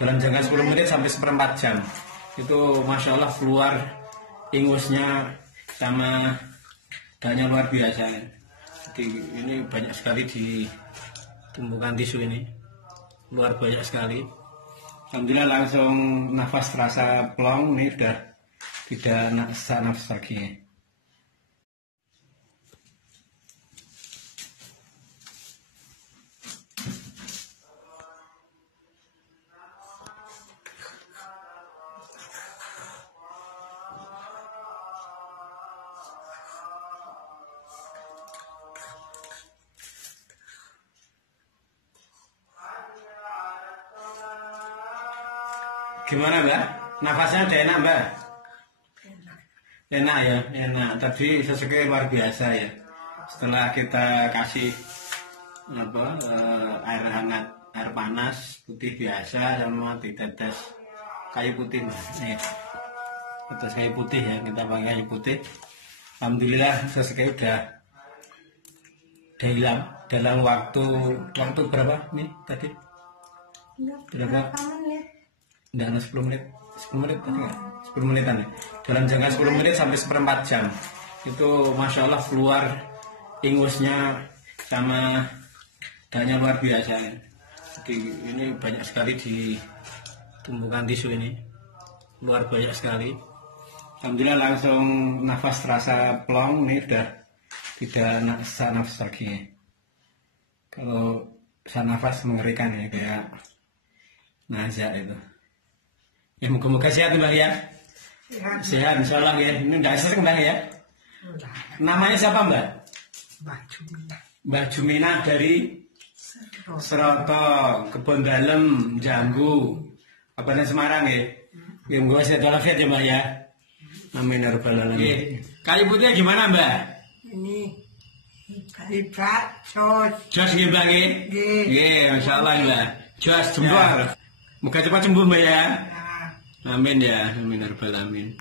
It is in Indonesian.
dalam jangka 10 menit sampai seperempat jam. Itu Masya Allah keluar ingusnya sama danya luar biasa. Jadi ini banyak sekali di tumpukan tisu ini, luar banyak sekali. Alhamdulillah langsung nafas terasa plong, ini sudah tidak nafas lagi. Gimana Mbak? Nafasnya udah enak Mbak? Enak ya, enak. Tadi sesekali luar biasa ya. Setelah kita kasih air hangat, air panas putih biasa sama ditetes kayu putih Mbak. Nih, tetes kayu putih ya, kita pakai kayu putih. Alhamdulillah sesekali udah hilang dalam waktu berapa nih tadi? Berapa? Dalam 10 menit tadi nggak? 10 menitan ya. Dalam jangka 10 menit sampai seperempat jam. Itu Masya Allah keluar ingusnya sama danya luar biasa. Jadi ini banyak sekali di tumpukan tisu ini, luar banyak sekali. Alhamdulillah langsung nafas terasa plong, ini sudah tidak nafas lagi. Kalau nafas mengerikan ya, kayak nazak itu. Ya moga-moga sehat Mbak ya. Sehat insya Allah ya. Ini tidak sering Mbak ya. Namanya siapa Mbak? Mbak Jumina dari Seroto, Kebon Dalem, Jambu, Kabupaten Semarang ya. Ya moga sehat walafiat ya Mbak ya. Amin ya rabbal alamin. Kayu putihnya gimana Mbak? Ini kayu jos. Jos nggih Mbak nggih. Nggih, masyaallah Mbak. Jos jembar. Moga cepat sembuh Mbak ya. Amin ya, amin ya rabbal alamin.